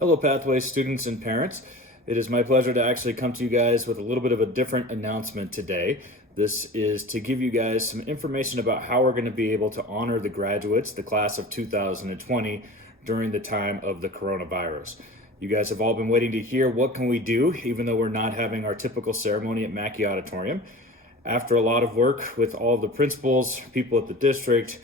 Hello, Pathways students and parents. It is my pleasure to actually come to you guys with a little bit of a different announcement today. This is to give you guys some information about how we're going to be able to honor the graduates, the class of 2020, during the time of the coronavirus. You guys have all been waiting to hear what can we do, even though we're not having our typical ceremony at Mackey Auditorium. After a lot of work with all the principals, people at the district,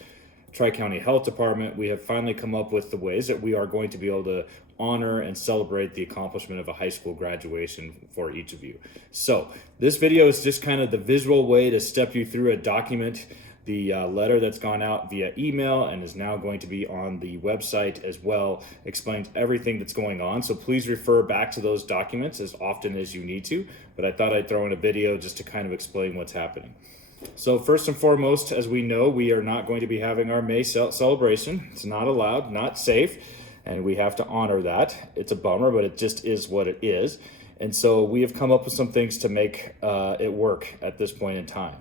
Tri-County Health Department, we have finally come up with the ways that we are going to be able to honor and celebrate the accomplishment of a high school graduation for each of you. So this video is just kind of the visual way to step you through a document, the letter that's gone out via email and is now going to be on the website as well, explains everything that's going on. So please refer back to those documents as often as you need to, but I thought I'd throw in a video just to kind of explain what's happening. So first and foremost, as we know, we are not going to be having our May celebration. It's not allowed, not safe, and we have to honor that. It's a bummer, but it just is what it is. And so we have come up with some things to make it work at this point in time.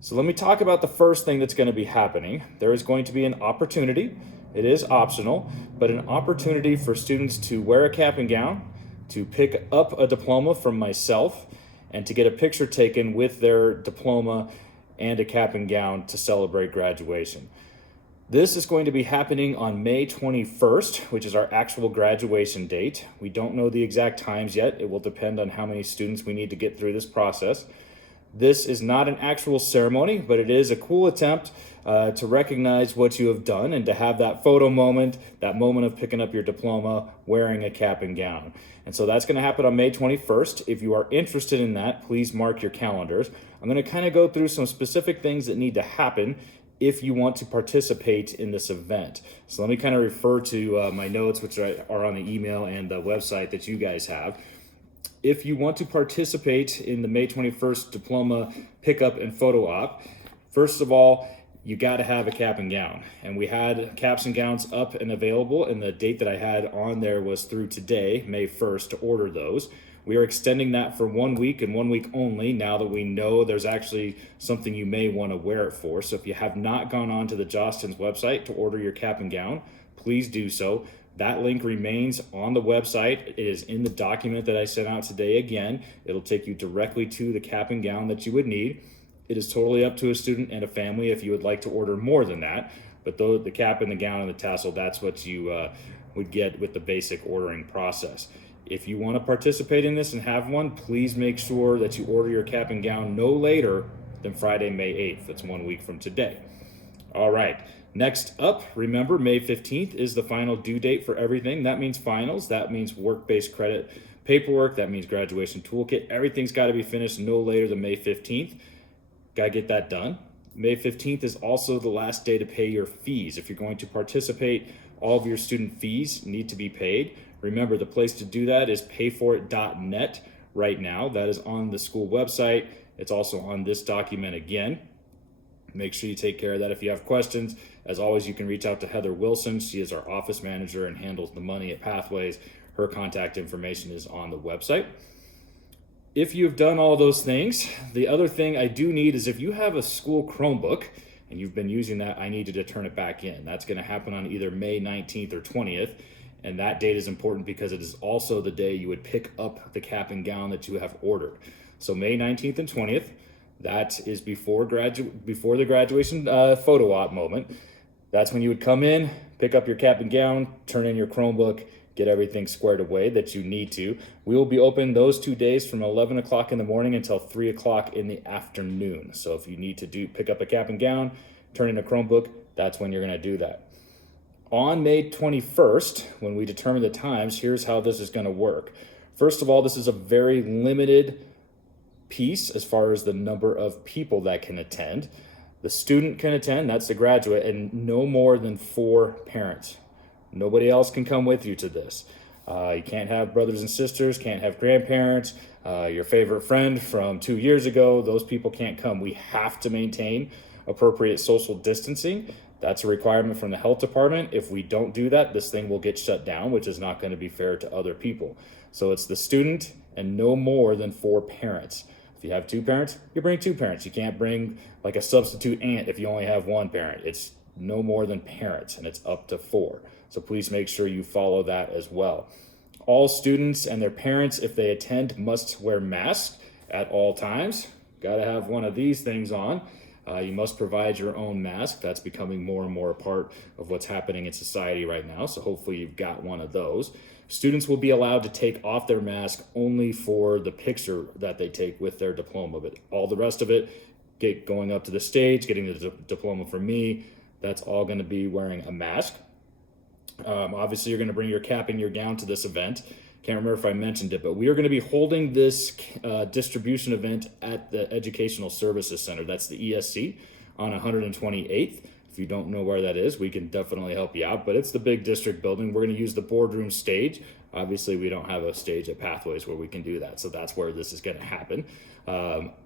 So let me talk about the first thing that's going to be happening. There is going to be an opportunity. It is optional, but an opportunity for students to wear a cap and gown, to pick up a diploma from myself, and to get a picture taken with their diploma and a cap and gown to celebrate graduation. This is going to be happening on May 21st, which is our actual graduation date. We don't know the exact times yet. It will depend on how many students we need to get through this process. This is not an actual ceremony, but it is a cool attempt to recognize what you have done and to have that photo moment, that moment of picking up your diploma, wearing a cap and gown. And so that's going to happen on May 21st. If you are interested in that, please mark your calendars. I'm going to kind of go through some specific things that need to happen if you want to participate in this event. So let me kind of refer to my notes, which are on the email and the website that you guys have. If you want to participate in the May 21st diploma pickup and photo op, first of all, you got to have a cap and gown. And we had caps and gowns up and available, and the date that I had on there was through today, May 1st, to order those. We are extending that for 1 week and 1 week only now that we know there's actually something you may want to wear it for. So if you have not gone on to the Jostens website to order your cap and gown, please do so. That link remains on the website. It is in the document that I sent out today again. It'll take you directly to the cap and gown that you would need. It is totally up to a student and a family if you would like to order more than that. But though the cap and the gown and the tassel, that's what you would get with the basic ordering process. If you want to participate in this and have one, please make sure that you order your cap and gown no later than Friday, May 8th. That's 1 week from today. All right. Next up, remember, May 15th is the final due date for everything. That means finals. That means work-based credit paperwork. That means graduation toolkit. Everything's got to be finished no later than May 15th. Got to get that done. May 15th is also the last day to pay your fees. If you're going to participate, all of your student fees need to be paid. Remember, the place to do that is payforit.net right now. That is on the school website. It's also on this document again. Make sure you take care of that. If you have questions, as always, you can reach out to Heather Wilson. She is our office manager and handles the money at Pathways. Her contact information is on the website. If you've done all those things, the other thing I do need is if you have a school Chromebook and you've been using that, I need you to turn it back in. That's going to happen on either May 19th or 20th. And that date is important because it is also the day you would pick up the cap and gown that you have ordered. So May 19th and 20th, that is before the graduation photo op moment. That's when you would come in, pick up your cap and gown, turn in your Chromebook, get everything squared away that you need to. We will be open those 2 days from 11 o'clock in the morning until 3 o'clock in the afternoon. So if you need to pick up a cap and gown, turn in a Chromebook, that's when you're going to do that. On May 21st, when we determine the times, here's how this is going to work. First of all, this is a very limited piece as far as the number of people that can attend. The student can attend, that's the graduate, and no more than 4 parents. Nobody else can come with you to this. You can't have brothers and sisters, can't have grandparents, your favorite friend from 2 years ago. Those people can't come. We have to maintain appropriate social distancing. That's a requirement from the health department. If we don't do that, this thing will get shut down, which is not going to be fair to other people. So it's the student and no more than 4 parents. If you have 2 parents, you bring 2 parents. You can't bring like a substitute aunt if you only have 1 parent. It's no more than parents, and it's up to 4. So please make sure you follow that as well. All students and their parents, if they attend, must wear masks at all times. Got to have one of these things on. You must provide your own mask. That's becoming more and more a part of what's happening in society right now. So hopefully you've got one of those. Students will be allowed to take off their mask only for the picture that they take with their diploma. But all the rest of it, going up to the stage, getting the diploma from me, that's all going to be wearing a mask. Obviously, you're going to bring your cap and your gown to this event. Can't remember if I mentioned it, but we are going to be holding this distribution event at the Educational Services Center. That's the ESC on 128th. If you don't know where that is, we can definitely help you out, but it's the big district building. We're going to use the boardroom stage. Obviously, we don't have a stage at Pathways where we can do that, so that's where this is going to happen.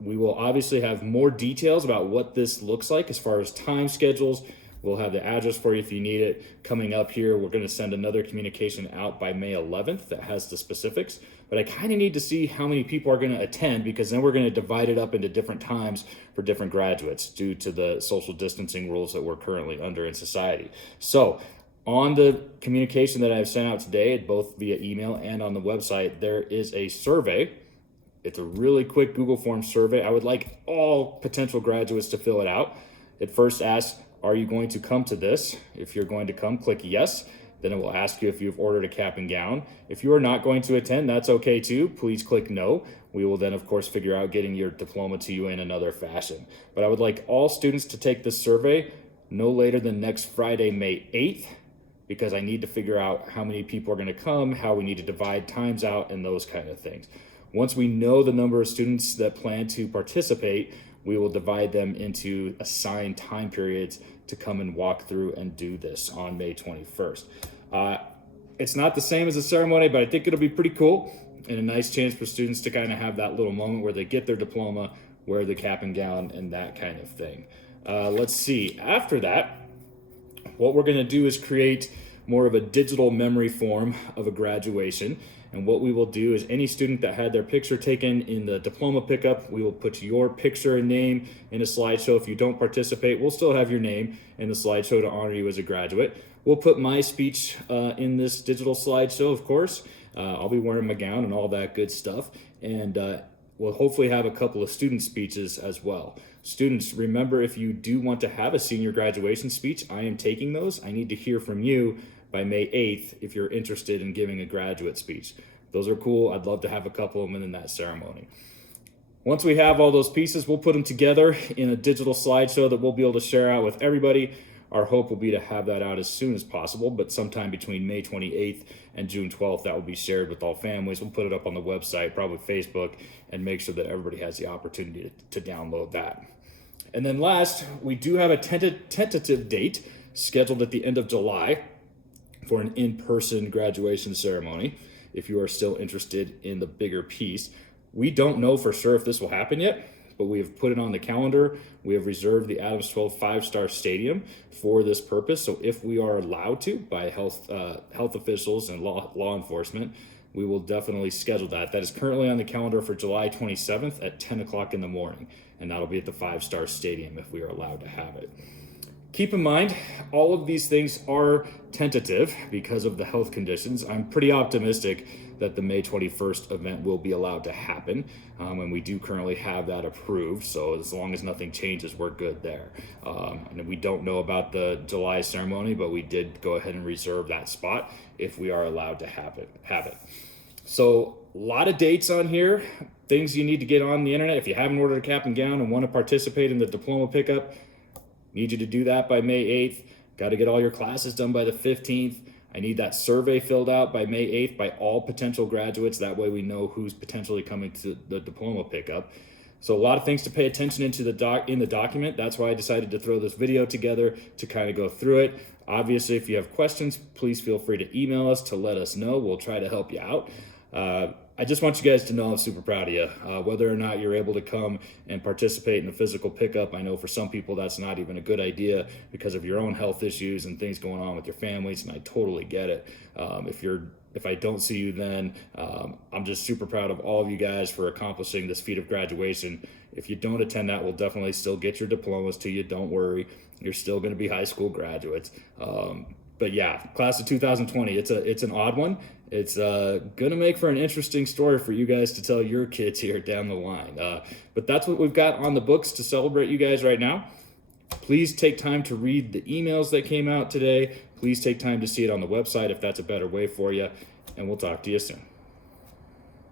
We will obviously have more details about what this looks like as far as time schedules. We'll have the address for you if you need it coming up here. We're going to send another communication out by May 11th that has the specifics. But I kind of need to see how many people are going to attend, because then we're going to divide it up into different times for different graduates due to the social distancing rules that we're currently under in society. So on the communication that I've sent out today, both via email and on the website, there is a survey. It's a really quick Google Forms survey. I would like all potential graduates to fill it out. It first asks, are you going to come to this? If you're going to come, click yes. Then it will ask you if you've ordered a cap and gown. If you are not going to attend, that's okay too. Please click no. We will then, of course, figure out getting your diploma to you in another fashion. But I would like all students to take this survey no later than next Friday, May 8th, because I need to figure out how many people are going to come, how we need to divide times out, and those kind of things. Once we know the number of students that plan to participate, we will divide them into assigned time periods to come and walk through and do this on May 21st. It's not the same as a ceremony, but I think it'll be pretty cool and a nice chance for students to kind of have that little moment where they get their diploma, wear the cap and gown, and that kind of thing. Let's see. After that, what we're going to do is create more of a digital memory form of a graduation. And what we will do is any student that had their picture taken in the diploma pickup, we will put your picture and name in a slideshow. If you don't participate, we'll still have your name in the slideshow to honor you as a graduate. We'll put my speech in this digital slideshow, of course. I'll be wearing my gown and all that good stuff. And we'll hopefully have a couple of student speeches as well. Students, remember, if you do want to have a senior graduation speech, I am taking those. I need to hear from you by May 8th if you're interested in giving a graduate speech. Those are cool. I'd love to have a couple of them in that ceremony. Once we have all those pieces, we'll put them together in a digital slideshow that we'll be able to share out with everybody. Our hope will be to have that out as soon as possible, but sometime between May 28th and June 12th, that will be shared with all families. We'll put it up on the website, probably Facebook, and make sure that everybody has the opportunity to download that. And then last, we do have a tentative date scheduled at the end of July for an in-person graduation ceremony, if you are still interested in the bigger piece. We don't know for sure if this will happen yet, but we have put it on the calendar. We have reserved the Adams 12 5-star stadium for this purpose. So if we are allowed to by health officials and law enforcement, we will definitely schedule that. That is currently on the calendar for July 27th at 10 o'clock in the morning, and that'll be at the 5-star stadium if we are allowed to have it. Keep in mind, all of these things are tentative because of the health conditions. I'm pretty optimistic that the May 21st event will be allowed to happen, and we do currently have that approved, so as long as nothing changes, we're good there. And we don't know about the July ceremony, but we did go ahead and reserve that spot if we are allowed to have it. So a lot of dates on here, things you need to get on the internet. If you haven't ordered a cap and gown and want to participate in the diploma pickup, need you to do that by May 8th. Got to get all your classes done by the 15th. I need that survey filled out by May 8th by all potential graduates. That way we know who's potentially coming to the diploma pickup. So a lot of things to pay attention in the document. That's why I decided to throw this video together to kind of go through it. Obviously, if you have questions, please feel free to email us to let us know. We'll try to help you out. I just want you guys to know I'm super proud of you. Whether or not you're able to come and participate in a physical pickup, I know for some people that's not even a good idea because of your own health issues and things going on with your families, and I totally get it. If I don't see you then, I'm just super proud of all of you guys for accomplishing this feat of graduation. If you don't attend that, we'll definitely still get your diplomas to you. Don't worry. You're still going to be high school graduates. but yeah, class of 2020, it's an odd one. It's gonna make for an interesting story for you guys to tell your kids here down the line. But that's what we've got on the books to celebrate you guys right now. Please take time to read the emails that came out today. Please take time to see it on the website if that's a better way for you. And we'll talk to you soon.